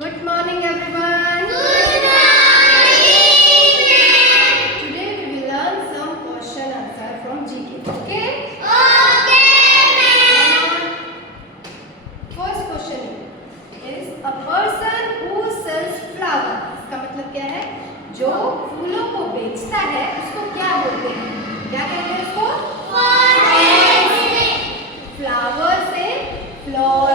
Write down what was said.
Good morning everyone. Good morning. Today we will learn some question answer from GK. Okay? Okay, ma'am. First question is a person who sells flower. इसका मतलब क्या है? जो फूलों को बेचता है उसको क्या बोलते हैं? क्या कहते हैं उसको? Florist. फ्लावर से फ्लोर